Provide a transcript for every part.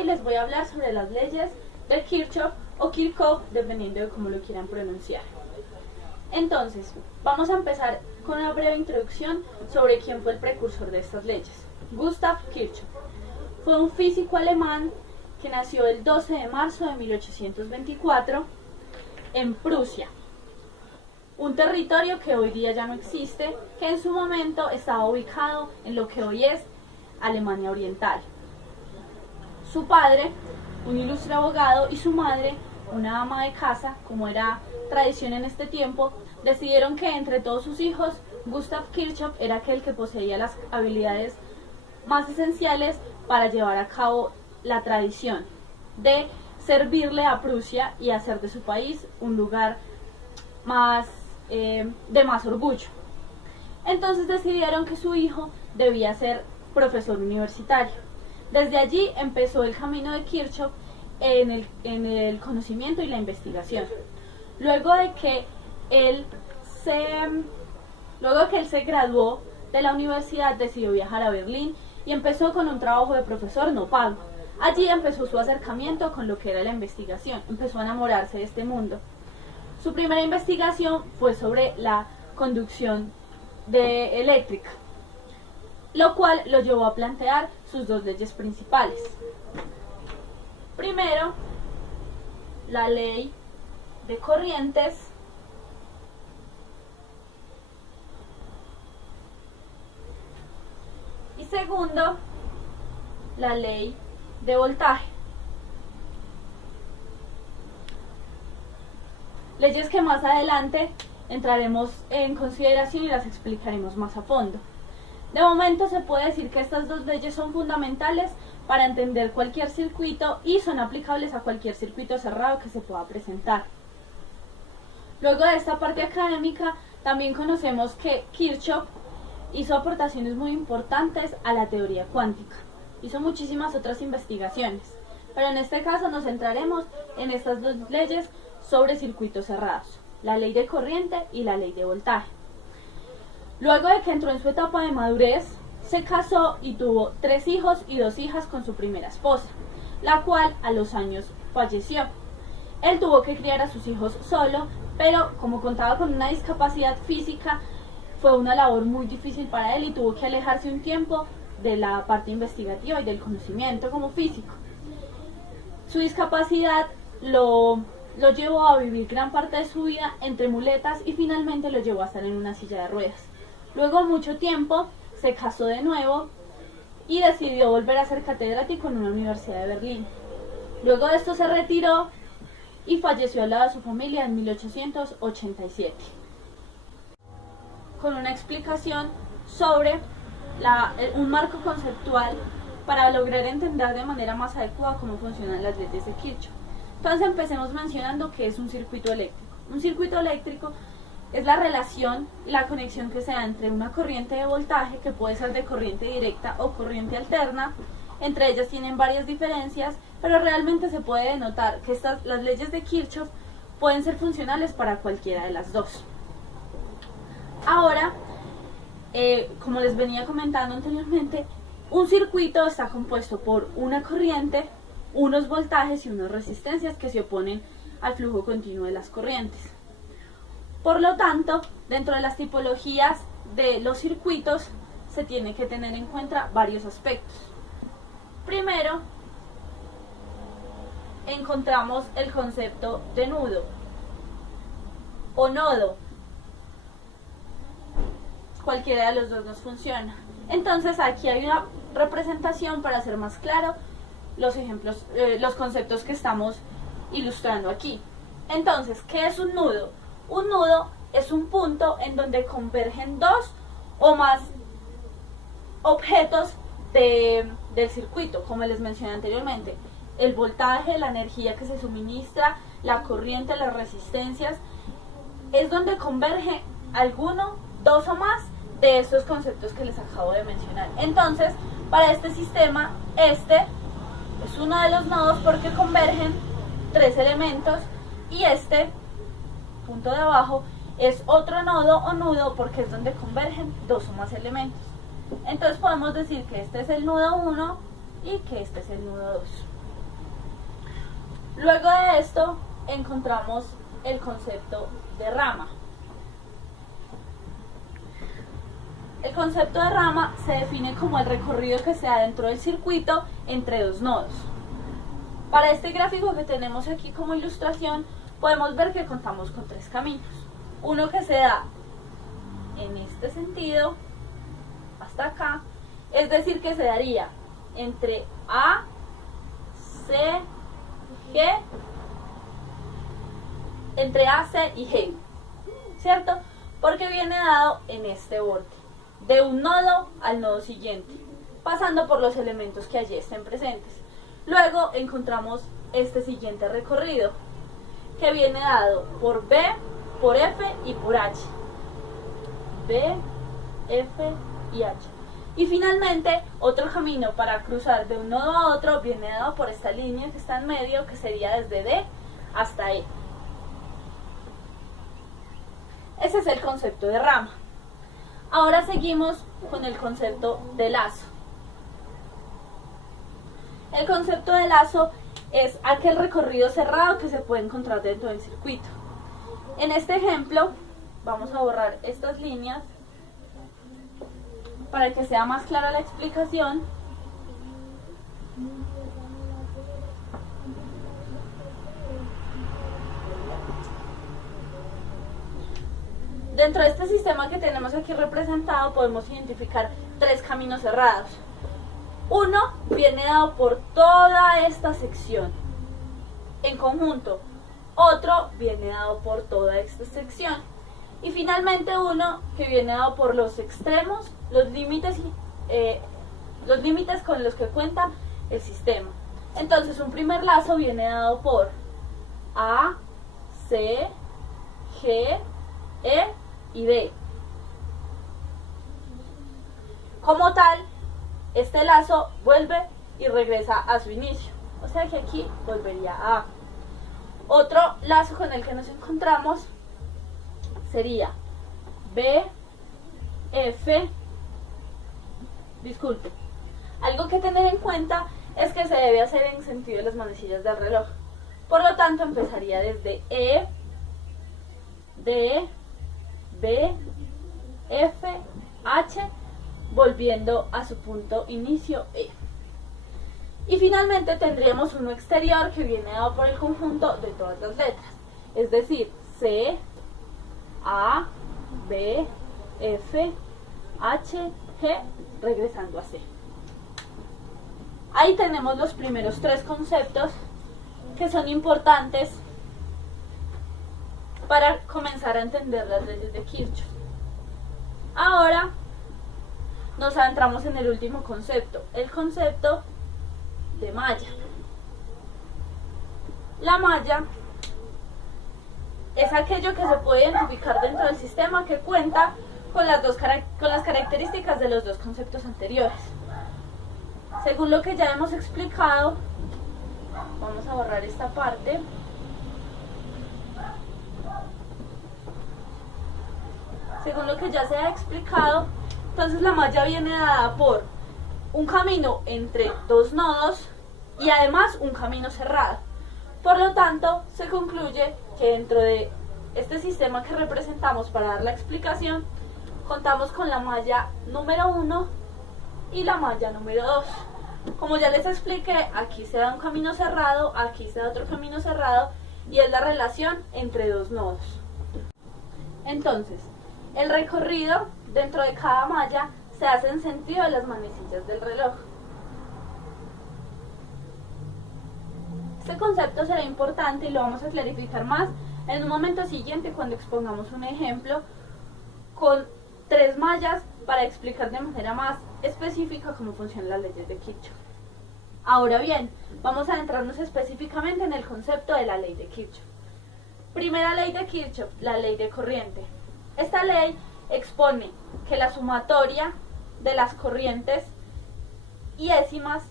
hoy les voy a hablar sobre las leyes de Kirchhoff o Kirchhoff, dependiendo de cómo lo quieran pronunciar. Entonces, vamos a empezar con una breve introducción sobre quién fue el precursor de estas leyes. Gustav Kirchhoff fue un físico alemán que nació el 12 de marzo de 1824 en Prusia, un territorio que hoy día ya no existe, que en su momento estaba ubicado en lo que hoy es Alemania Oriental. Su padre, un ilustre abogado, y su madre, una ama de casa, como era tradición en este tiempo, decidieron que entre todos sus hijos, Gustav Kirchhoff era aquel que poseía las habilidades más esenciales para llevar a cabo la tradición de servirle a Prusia y hacer de su país un lugar más de más orgullo. Entonces decidieron que su hijo debía ser profesor universitario. Desde allí empezó el camino de Kirchhoff en el conocimiento y la investigación. Luego de que él se graduó de la universidad, decidió viajar a Berlín y empezó con un trabajo de profesor no pago. Allí empezó su acercamiento con lo que era la investigación, empezó a enamorarse de este mundo. Su primera investigación fue sobre la conducción eléctrica, lo cual lo llevó a plantear sus dos leyes principales. Primero, la ley de corrientes y segundo, la ley de voltaje. Leyes que más adelante entraremos en consideración y las explicaremos más a fondo. De momento se puede decir que estas dos leyes son fundamentales para entender cualquier circuito y son aplicables a cualquier circuito cerrado que se pueda presentar. Luego de esta parte académica, también conocemos que Kirchhoff hizo aportaciones muy importantes a la teoría cuántica. Hizo muchísimas otras investigaciones, pero en este caso nos centraremos en estas dos leyes sobre circuitos cerrados, la ley de corriente y la ley de voltaje. Luego de que entró en su etapa de madurez, se casó y tuvo 3 hijos y 2 hijas con su primera esposa, la cual a los años falleció. Él tuvo que criar a sus hijos solo, pero como contaba con una discapacidad física, fue una labor muy difícil para él y tuvo que alejarse un tiempo de la parte investigativa y del conocimiento como físico. Su discapacidad lo llevó a vivir gran parte de su vida entre muletas y finalmente lo llevó a estar en una silla de ruedas. Luego de mucho tiempo se casó de nuevo y decidió volver a ser catedrático en una universidad de Berlín. Luego de esto se retiró y falleció al lado de su familia en 1887. Con una explicación sobre un marco conceptual para lograr entender de manera más adecuada cómo funcionan las leyes de Kirchhoff. Entonces empecemos mencionando qué es un circuito eléctrico. Un circuito eléctrico es la relación y la conexión que se da entre una corriente de voltaje, que puede ser de corriente directa o corriente alterna. Entre ellas tienen varias diferencias, pero realmente se puede denotar que las leyes de Kirchhoff pueden ser funcionales para cualquiera de las dos. Ahora, como les venía comentando anteriormente, un circuito está compuesto por una corriente, unos voltajes y unas resistencias que se oponen al flujo continuo de las corrientes. Por lo tanto, dentro de las tipologías de los circuitos se tiene que tener en cuenta varios aspectos. Primero, encontramos el concepto de nudo o nodo. Cualquiera de los dos nos funciona. Entonces aquí hay una representación para hacer más claro los ejemplos, los conceptos que estamos ilustrando aquí. Entonces, ¿qué es un nudo? Un nudo es un punto en donde convergen dos o más objetos del circuito, como les mencioné anteriormente. El voltaje, la energía que se suministra, la corriente, las resistencias, es donde converge alguno, dos o más de estos conceptos que les acabo de mencionar. Entonces, para este sistema, este es uno de los nodos porque convergen 3 elementos y este punto de abajo es otro nodo o nudo porque es donde convergen 2 o más elementos. Entonces podemos decir que este es el nudo 1 y que este es el nudo 2. Luego de esto encontramos el concepto de rama. El concepto de rama se define como el recorrido que se da dentro del circuito entre dos nodos. Para este gráfico que tenemos aquí como ilustración, podemos ver que contamos con tres caminos. Uno que se da en este sentido, hasta acá, es decir que se daría entre A, C, G, entre A, C y G, ¿cierto? Porque viene dado en este borde, de un nodo al nodo siguiente, pasando por los elementos que allí estén presentes. Luego encontramos este siguiente recorrido, que viene dado por B, por F y por H. B, F y H. Y finalmente, otro camino para cruzar de un nodo a otro viene dado por esta línea que está en medio, que sería desde D hasta E. Ese es el concepto de rama. Ahora seguimos con el concepto de lazo. El concepto de lazo es aquel recorrido cerrado que se puede encontrar dentro del circuito. En este ejemplo, vamos a borrar estas líneas para que sea más clara la explicación. Dentro de este sistema que tenemos aquí representado podemos identificar tres caminos cerrados. Uno viene dado por toda esta sección en conjunto, otro viene dado por toda esta sección y finalmente uno que viene dado por los extremos, los límites con los que cuenta el sistema. Entonces un primer lazo viene dado por A, C, G, E y D. Como tal, este lazo vuelve y regresa a su inicio, o sea que aquí volvería a A. Otro lazo con el que nos encontramos sería B, F, disculpe, algo que tener en cuenta es que se debe hacer en sentido de las manecillas del reloj, por lo tanto empezaría desde E, D, B, F, H, volviendo a su punto inicio E. Y finalmente tendríamos uno exterior que viene dado por el conjunto de todas las letras, es decir, C, A, B, F, H, G, regresando a C. Ahí tenemos los primeros tres conceptos que son importantes para comenzar a entender las leyes de Kirchhoff. Ahora nos adentramos en el último concepto, el concepto de malla. La malla es aquello que se puede identificar dentro del sistema que cuenta con las características de los dos conceptos anteriores. Según lo que ya hemos explicado, vamos a borrar esta parte. Según lo que ya se ha explicado, entonces la malla viene dada por un camino entre dos nodos y además un camino cerrado. Por lo tanto, se concluye que dentro de este sistema que representamos para dar la explicación, contamos con la malla número 1 y la malla número 2. Como ya les expliqué, aquí se da un camino cerrado, aquí se da otro camino cerrado y es la relación entre dos nodos. Entonces, el recorrido dentro de cada malla se hace en sentido de las manecillas del reloj. Este concepto será importante y lo vamos a clarificar más en un momento siguiente cuando expongamos un ejemplo con tres mallas para explicar de manera más específica cómo funcionan las leyes de Kirchhoff. Ahora bien, vamos a adentrarnos específicamente en el concepto de la ley de Kirchhoff. Primera ley de Kirchhoff, la ley de corriente. Esta ley expone que la sumatoria de las corrientes y décimas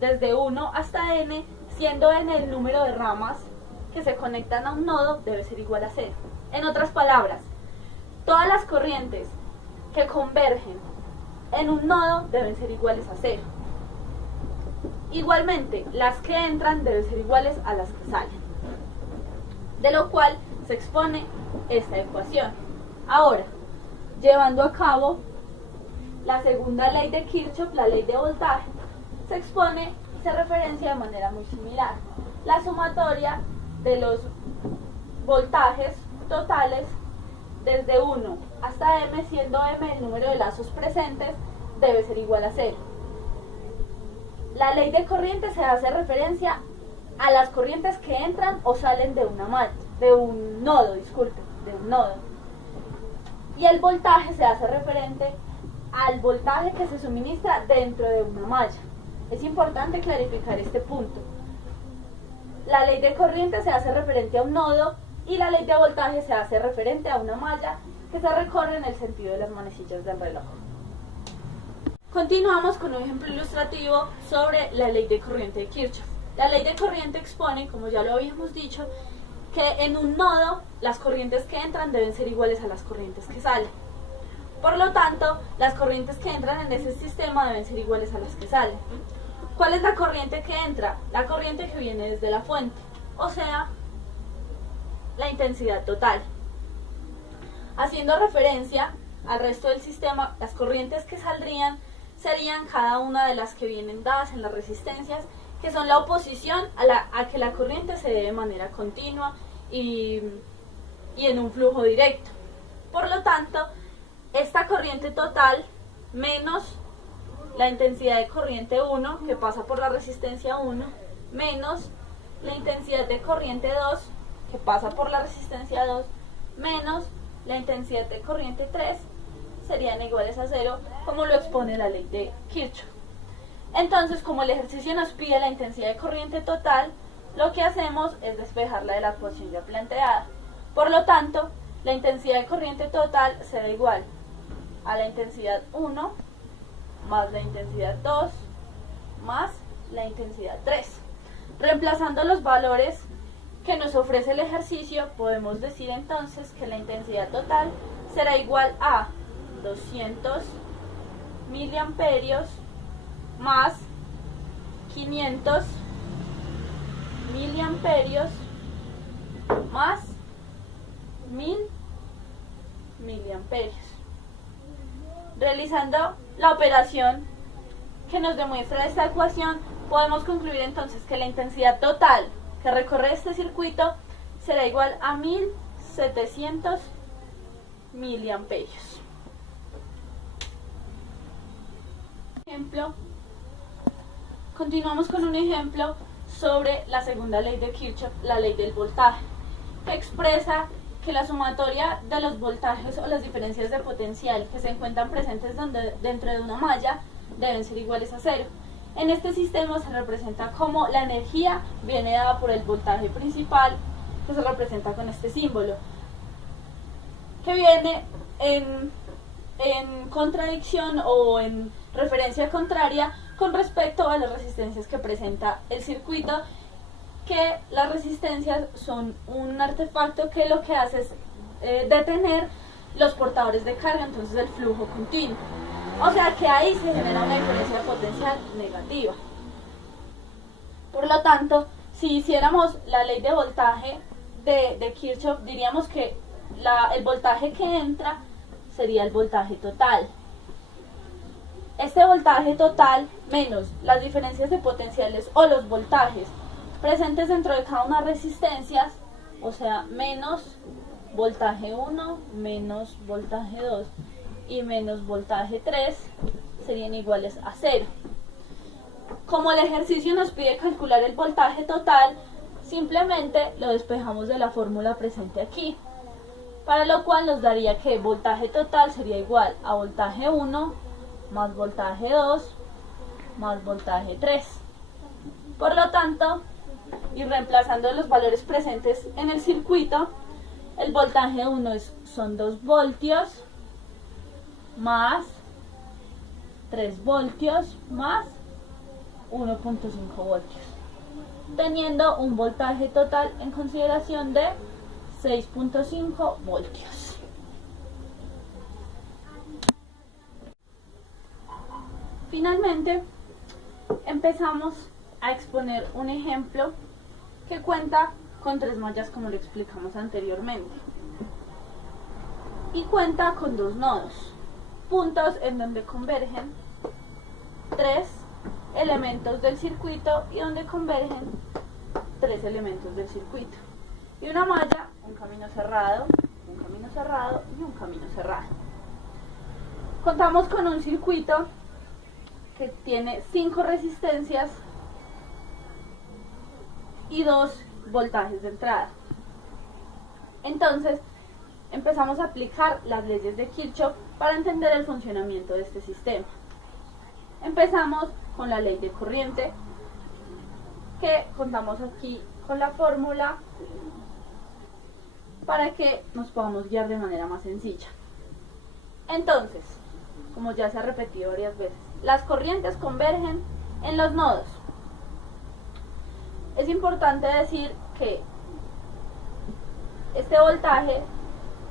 desde 1 hasta n, siendo n el número de ramas que se conectan a un nodo, debe ser igual a 0. En otras palabras, todas las corrientes que convergen en un nodo deben ser iguales a 0. Igualmente, las que entran deben ser iguales a las que salen, de lo cual se expone esta ecuación. Ahora, llevando a cabo la segunda ley de Kirchhoff, la ley de voltaje, se expone y se referencia de manera muy similar. La sumatoria de los voltajes totales desde 1 hasta m, siendo m el número de lazos presentes, debe ser igual a 0. La ley de corriente se hace referencia a las corrientes que entran o salen de un nodo. Y el voltaje se hace referente al voltaje que se suministra dentro de una malla. Es importante clarificar este punto. La ley de corriente se hace referente a un nodo y la ley de voltaje se hace referente a una malla que se recorre en el sentido de las manecillas del reloj. Continuamos con un ejemplo ilustrativo sobre la ley de corriente de Kirchhoff. La ley de corriente expone, como ya lo habíamos dicho, que en un nodo las corrientes que entran deben ser iguales a las corrientes que salen. Por lo tanto, las corrientes que entran en ese sistema deben ser iguales a las que salen. ¿Cuál es la corriente que entra? La corriente que viene desde la fuente, o sea, la intensidad total. Haciendo referencia al resto del sistema, las corrientes que saldrían serían cada una de las que vienen dadas en las resistencias, que son la oposición a que la corriente se dé de manera continua y en un flujo directo. Por lo tanto, esta corriente total menos la intensidad de corriente 1, que pasa por la resistencia 1, menos la intensidad de corriente 2, que pasa por la resistencia 2, menos la intensidad de corriente 3, serían iguales a 0, como lo expone la ley de Kirchhoff. Entonces, como el ejercicio nos pide la intensidad de corriente total, lo que hacemos es despejarla de la ecuación ya planteada. Por lo tanto, la intensidad de corriente total será igual a la intensidad 1 más la intensidad 2 más la intensidad 3. Reemplazando los valores que nos ofrece el ejercicio, podemos decir entonces que la intensidad total será igual a 200 miliamperios más 500 miliamperios más 1000 miliamperios. Realizando la operación que nos demuestra esta ecuación, podemos concluir entonces que la intensidad total que recorre este circuito será igual a 1700 miliamperios. Continuamos con un ejemplo sobre la segunda ley de Kirchhoff, la ley del voltaje, que expresa que la sumatoria de los voltajes o las diferencias de potencial que se encuentran presentes dentro de una malla deben ser iguales a 0. En este sistema se representa como la energía viene dada por el voltaje principal, que se representa con este símbolo, que viene en contradicción o en referencia contraria con respecto a las resistencias que presenta el circuito, que las resistencias son un artefacto que lo que hace es detener los portadores de carga, entonces el flujo continuo. O sea que ahí se genera una diferencia potencial negativa. Por lo tanto, si hiciéramos la ley de voltaje de Kirchhoff, diríamos que el voltaje que entra sería el voltaje total. Este voltaje total menos las diferencias de potenciales o los voltajes presentes dentro de cada una de las resistencias, o sea, menos voltaje 1, menos voltaje 2 y menos voltaje 3 serían iguales a 0. Como el ejercicio nos pide calcular el voltaje total, simplemente lo despejamos de la fórmula presente aquí, para lo cual nos daría que voltaje total sería igual a voltaje 1 más voltaje 2 más voltaje 3. Por lo tanto, y reemplazando los valores presentes en el circuito, el voltaje 1 son 2 voltios más 3 voltios más 1.5 voltios, teniendo un voltaje total en consideración de 6.5 voltios. Finalmente, empezamos a exponer un ejemplo que cuenta con 3 mallas como lo explicamos anteriormente y cuenta con 2 nodos, puntos en donde convergen 3 elementos del circuito y donde convergen 3 elementos del circuito, y una malla, un camino cerrado, un camino cerrado y un camino cerrado. Contamos con un circuito que tiene 5 resistencias y 2 voltajes de entrada. Entonces empezamos a aplicar las leyes de Kirchhoff para entender el funcionamiento de este sistema. Empezamos con la ley de corriente, que contamos aquí con la fórmula para que nos podamos guiar de manera más sencilla. Entonces, como ya se ha repetido varias veces, las corrientes convergen en los nodos. Es importante decir que este voltaje,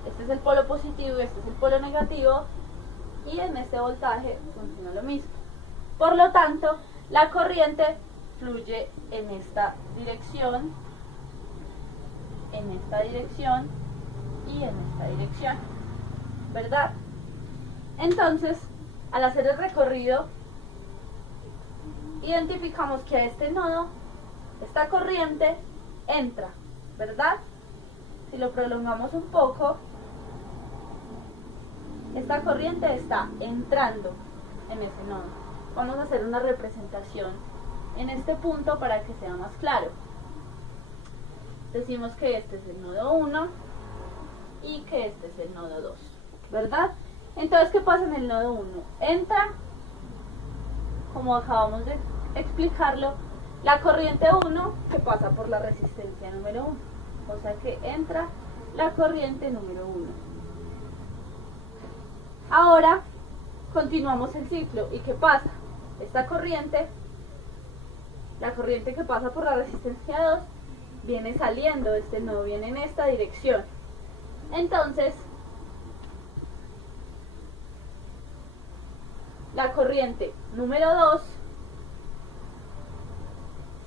este es el polo positivo y este es el polo negativo, y en este voltaje funciona lo mismo. Por lo tanto, la corriente fluye en esta dirección y en esta dirección, ¿verdad? Entonces, al hacer el recorrido, identificamos que a este nodo, esta corriente entra, ¿verdad? Si lo prolongamos un poco, esta corriente está entrando en ese nodo. Vamos a hacer una representación en este punto para que sea más claro. Decimos que este es el nodo 1 y que este es el nodo 2, ¿verdad? Entonces, ¿qué pasa en el nodo 1? Entra, como acabamos de explicarlo, la corriente 1 que pasa por la resistencia número 1. O sea que entra la corriente número 1. Ahora continuamos el ciclo. ¿Y qué pasa? Esta corriente, la corriente que pasa por la resistencia 2, viene saliendo de este nodo, viene en esta dirección. Entonces, la corriente número 2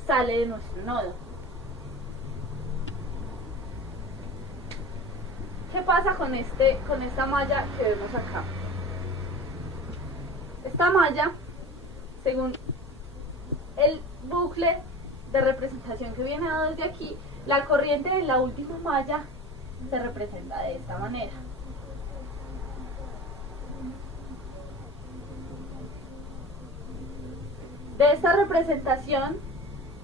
sale de nuestro nodo. ¿Qué pasa con esta malla que vemos acá? Esta malla, según el bucle de representación que viene dado desde aquí, la corriente de la última malla se representa de esta manera. De esta representación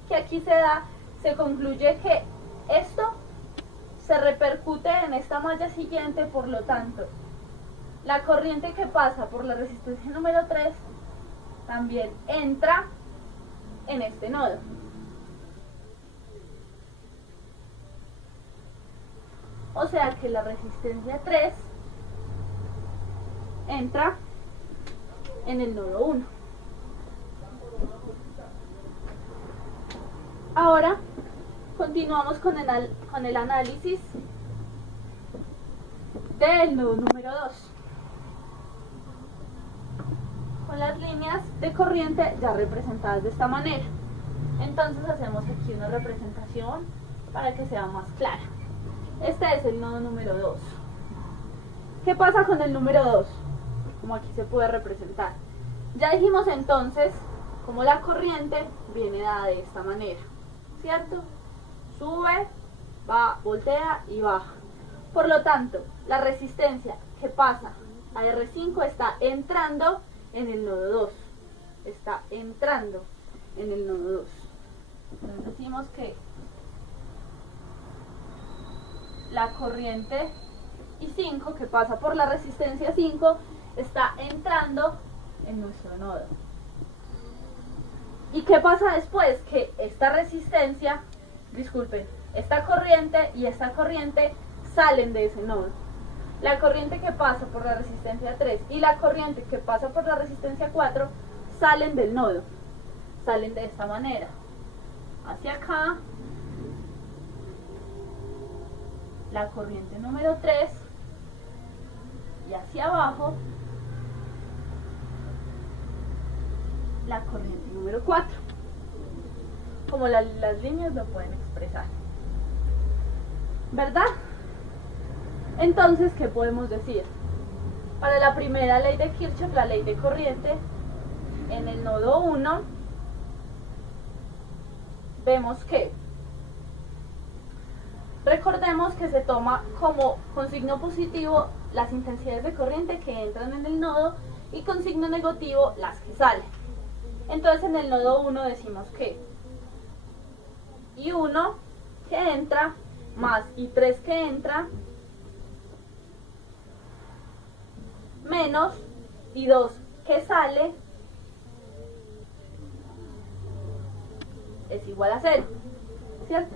que aquí se da, se concluye que esto se repercute en esta malla siguiente, por lo tanto, la corriente que pasa por la resistencia número 3 también entra en este nodo. O sea que la resistencia 3 entra en el nodo 1. Ahora continuamos con el análisis del nodo número 2, con las líneas de corriente ya representadas de esta manera. Entonces hacemos aquí una representación para que sea más clara. Este es el nodo número 2. ¿Qué pasa con el número 2? Como aquí se puede representar. Ya dijimos entonces cómo la corriente viene dada de esta manera, ¿cierto? Sube, va, voltea y baja. Por lo tanto, la resistencia que pasa a R5 está entrando en el nodo 2. Está entrando en el nodo 2. Entonces decimos que la corriente I5 que pasa por la resistencia 5 está entrando en nuestro nodo. ¿Y qué pasa después? Que esta resistencia, disculpen, esta corriente y esta corriente salen de ese nodo. La corriente que pasa por la resistencia 3 y la corriente que pasa por la resistencia 4 salen del nodo. Salen de esta manera. Hacia acá, la corriente número 3, y hacia abajo, la corriente número 4. como las líneas lo pueden expresar. ¿Verdad? Entonces, ¿qué podemos decir? Para la primera ley de Kirchhoff, la ley de corriente, en el nodo 1, vemos que, recordemos que se toma como con signo positivo las intensidades de corriente que entran en el nodo y con signo negativo las que salen. Entonces en el nodo 1 decimos que I1 que entra más I3 que entra menos I2 que sale es igual a 0, ¿cierto?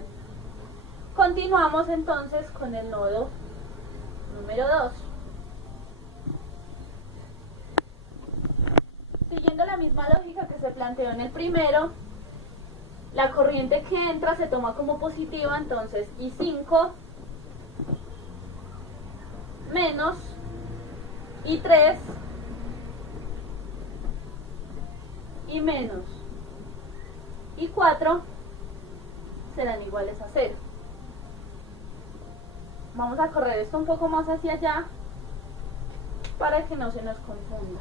Continuamos entonces con el nodo número 2. Siguiendo la misma lógica que se planteó en el primero, la corriente que entra se toma como positiva, entonces I5 menos I3 y menos I4 serán iguales a 0. Vamos a correr esto un poco más hacia allá para que no se nos confunda.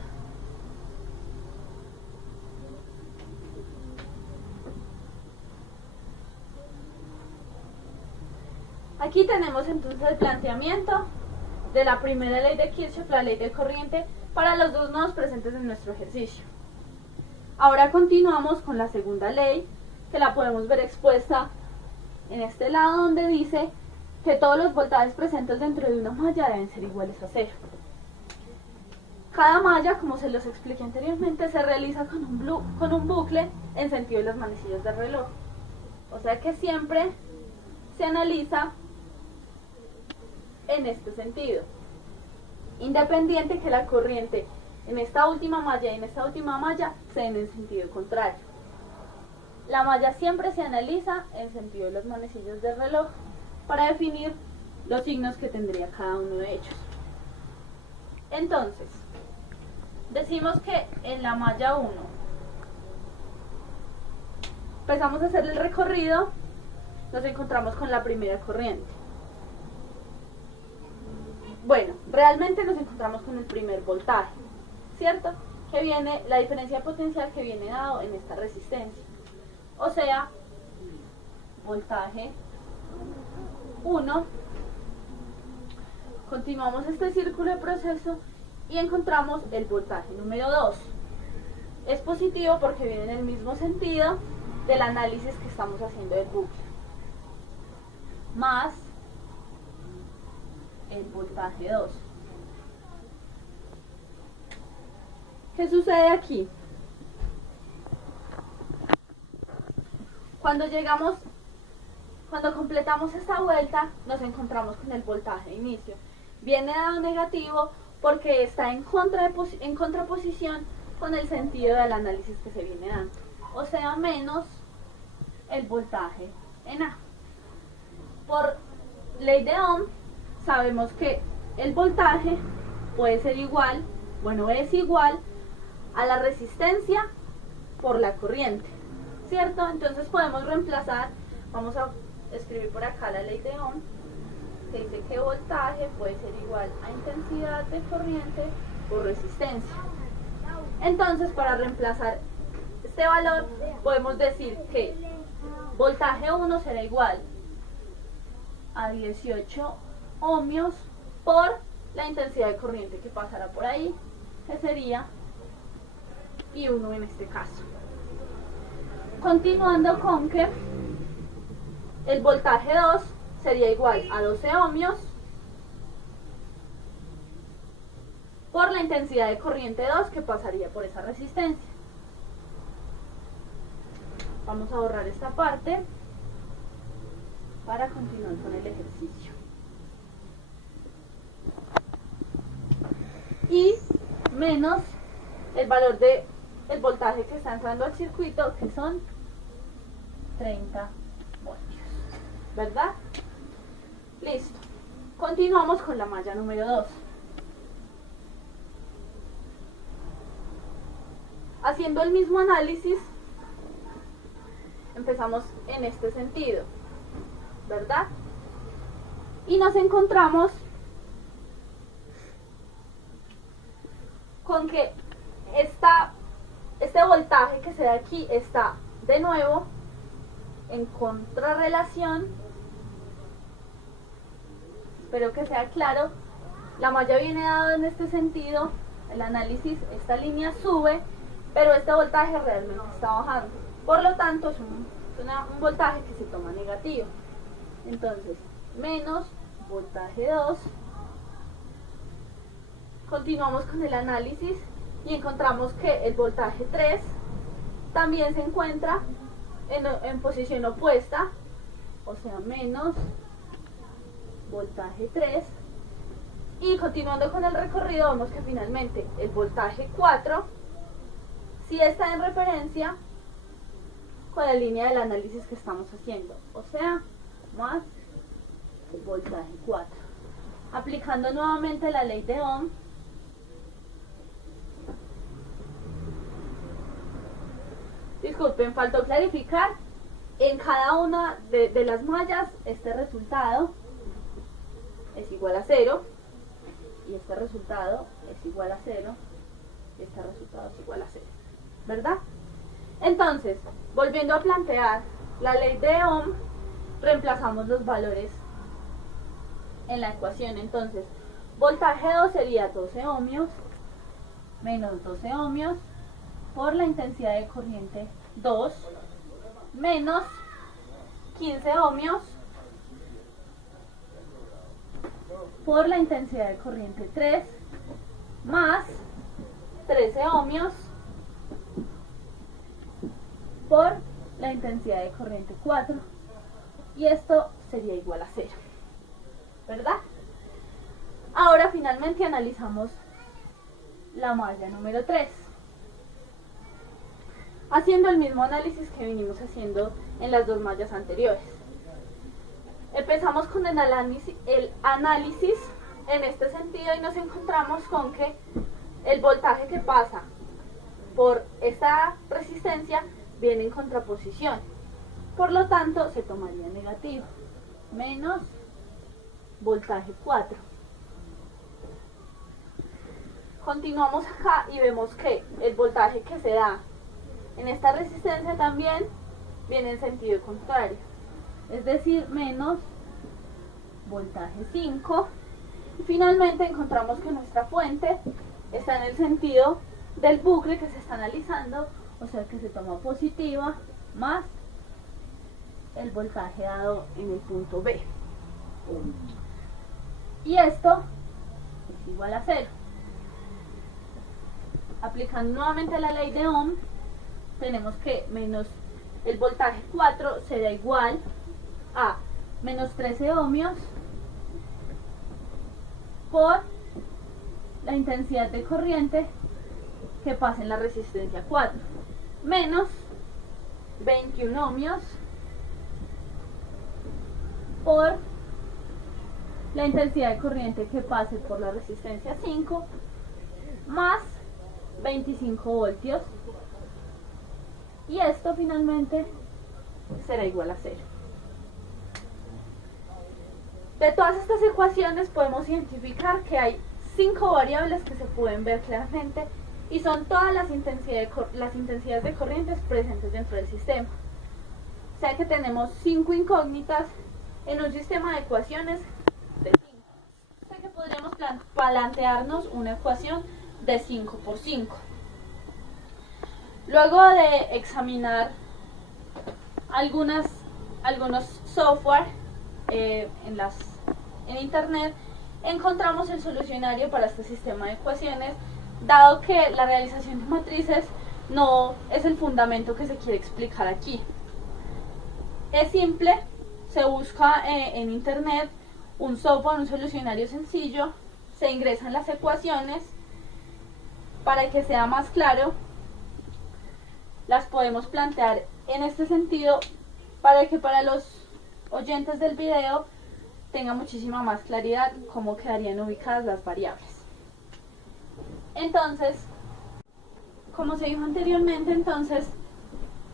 Aquí tenemos entonces el planteamiento de la primera ley de Kirchhoff, la ley de corriente, para los dos nodos presentes en nuestro ejercicio. Ahora continuamos con la segunda ley, que la podemos ver expuesta en este lado, donde dice que todos los voltajes presentes dentro de una malla deben ser iguales a 0. Cada malla, como se los expliqué anteriormente, se realiza con un bucle en sentido de las manecillas del reloj. O sea que siempre se analiza en este sentido, independiente que la corriente en esta última malla y en esta última malla sea en el sentido contrario. La malla siempre se analiza en sentido de las manecillas del reloj para definir los signos que tendría cada uno de ellos. Entonces, decimos que en la malla 1 empezamos a hacer el recorrido, nos encontramos con la primera corriente. Bueno, realmente nos encontramos con el primer voltaje, ¿cierto? Que viene, la diferencia potencial que viene dado en esta resistencia. O sea, voltaje 1. Continuamos este círculo de proceso y encontramos el voltaje número 2. Es positivo porque viene en el mismo sentido del análisis que estamos haciendo del bucle. Más el voltaje 2. ¿Qué sucede aquí? Cuando completamos esta vuelta, nos encontramos con el voltaje de inicio. Viene dado negativo porque está en contraposición con el sentido del análisis que se viene dando. O sea, menos el voltaje en A. Por ley de Ohm, sabemos que el voltaje puede ser igual, es igual a la resistencia por la corriente, ¿cierto? Entonces podemos reemplazar, vamos a escribir por acá la ley de Ohm, que dice que voltaje puede ser igual a intensidad de corriente por resistencia. Entonces, para reemplazar este valor, podemos decir que voltaje 1 será igual a 18 ohmios por la intensidad de corriente que pasará por ahí, que sería I1 en este caso. Continuando con que el voltaje 2 sería igual a 12 ohmios por la intensidad de corriente 2 que pasaría por esa resistencia. Vamos a borrar esta parte para continuar con el ejercicio. Y menos el valor del voltaje que está entrando al circuito, que son 30 voltios, ¿verdad? Listo. Continuamos con la malla número 2. Haciendo el mismo análisis, empezamos en este sentido, ¿verdad? Y nos encontramos con que este voltaje que se da aquí está de nuevo en contrarrelación. Espero que sea claro. La malla viene dado en este sentido, el análisis, esta línea sube, pero este voltaje realmente está bajando. Por lo tanto, es un voltaje que se toma negativo. Entonces, menos voltaje 2. Continuamos con el análisis y encontramos que el voltaje 3 también se encuentra en posición opuesta, o sea, menos voltaje 3. Y continuando con el recorrido, vemos que finalmente el voltaje 4 sí está en referencia con la línea del análisis que estamos haciendo, o sea, más el voltaje 4. Aplicando nuevamente la ley de Ohm, disculpen, faltó clarificar, en cada una de las mallas este resultado es igual a 0, y este resultado es igual a 0, y este resultado es igual a 0, ¿verdad? Entonces, volviendo a plantear la ley de Ohm, reemplazamos los valores en la ecuación. Entonces, voltaje 2 sería 12 ohmios menos 12 ohmios por la intensidad de corriente 2 menos 15 ohmios por la intensidad de corriente 3 más 13 ohmios por la intensidad de corriente 4, y esto sería igual a 0, ¿verdad? Ahora finalmente analizamos la malla número 3, haciendo el mismo análisis que vinimos haciendo en las dos mallas anteriores. Empezamos con el análisis en este sentido y nos encontramos con que el voltaje que pasa por esta resistencia viene en contraposición, por lo tanto se tomaría negativo, menos voltaje 4. Continuamos acá y vemos que el voltaje que se da en esta resistencia también viene en sentido contrario, es decir, menos voltaje 5. Y finalmente encontramos que nuestra fuente está en el sentido del bucle que se está analizando, o sea que se toma positiva, más el voltaje dado en el punto B. Y esto es igual a 0. Aplicando nuevamente la ley de Ohm, tenemos que menos el voltaje 4 será igual a menos 13 ohmios por la intensidad de corriente que pasa en la resistencia 4, menos 21 ohmios por la intensidad de corriente que pase por la resistencia 5, más 25 voltios, y esto finalmente será igual a 0. De todas estas ecuaciones podemos identificar que hay 5 variables que se pueden ver claramente y son todas las intensidades de corrientes presentes dentro del sistema. O sea que tenemos 5 incógnitas en un sistema de ecuaciones de 5. O sea que podríamos plantearnos una ecuación de 5 por 5. Luego de examinar algunos software en internet, encontramos el solucionario para este sistema de ecuaciones, dado que la realización de matrices no es el fundamento que se quiere explicar aquí. Es simple, se busca en internet un software, un solucionario sencillo, se ingresan las ecuaciones. Para que sea más claro, las podemos plantear en este sentido para que para los oyentes del video tenga muchísima más claridad cómo quedarían ubicadas las variables. Entonces, como se dijo anteriormente,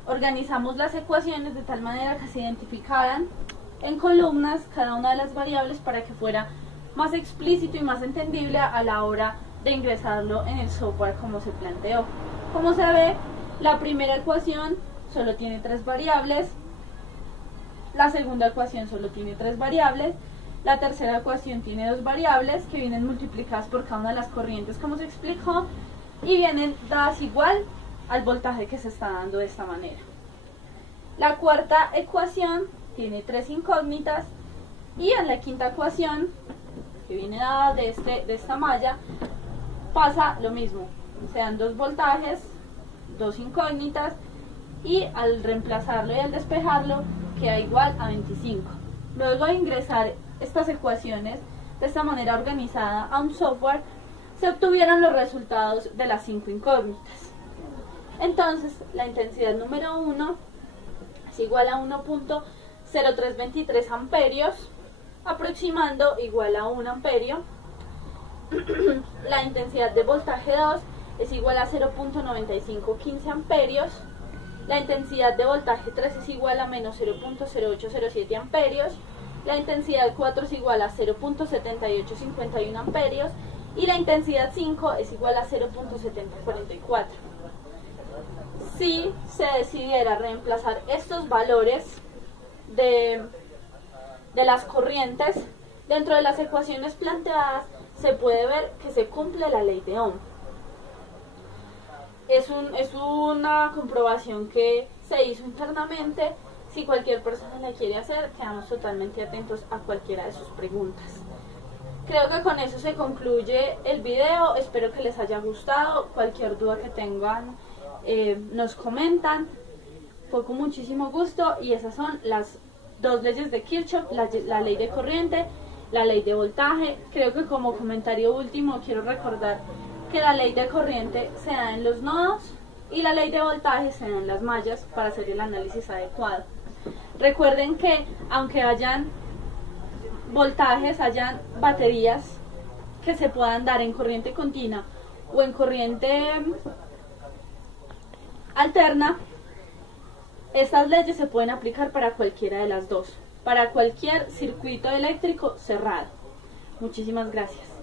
Organizamos las ecuaciones de tal manera que se identificaran en columnas cada una de las variables para que fuera más explícito y más entendible a la hora de ingresarlo en el software como se planteó. Como se ve, la primera ecuación solo tiene 3 variables, la segunda ecuación solo tiene 3 variables, la tercera ecuación tiene 2 variables que vienen multiplicadas por cada una de las corrientes como se explicó y vienen dadas igual al voltaje que se está dando de esta manera. La cuarta ecuación tiene 3 incógnitas y en la quinta ecuación, que viene dada de esta malla, pasa lo mismo. Se dan 2 voltajes, 2 incógnitas y al reemplazarlo y al despejarlo queda igual a 25. Luego de ingresar estas ecuaciones de esta manera organizada a un software, se obtuvieron los resultados de las 5 incógnitas. Entonces, la intensidad número 1 es igual a 1.0323 amperios, aproximando igual a 1 amperio. La intensidad de voltaje 2 es igual a 0.9515 amperios. La intensidad de voltaje 3 es igual a menos 0.0807 amperios. La intensidad 4 es igual a 0.7851 amperios. Y la intensidad 5 es igual a 0.7044. Si se decidiera reemplazar estos valores de las corrientes dentro de las ecuaciones planteadas, se puede ver que se cumple la ley de Ohm. Es una comprobación que se hizo internamente. Si cualquier persona la quiere hacer, quedamos totalmente atentos a cualquiera de sus preguntas. Creo que con eso se concluye el video. Espero que les haya gustado. Cualquier duda que tengan, nos comentan. Fue con muchísimo gusto y esas son las 2 leyes de Kirchhoff, la ley de corriente, la ley de voltaje. Creo que como comentario último quiero recordar que la ley de corriente se da en los nodos y la ley de voltaje se da en las mallas para hacer el análisis adecuado. Recuerden que aunque hayan voltajes, hayan baterías que se puedan dar en corriente continua o en corriente alterna, estas leyes se pueden aplicar para cualquiera de las dos, para cualquier circuito eléctrico cerrado. Muchísimas gracias.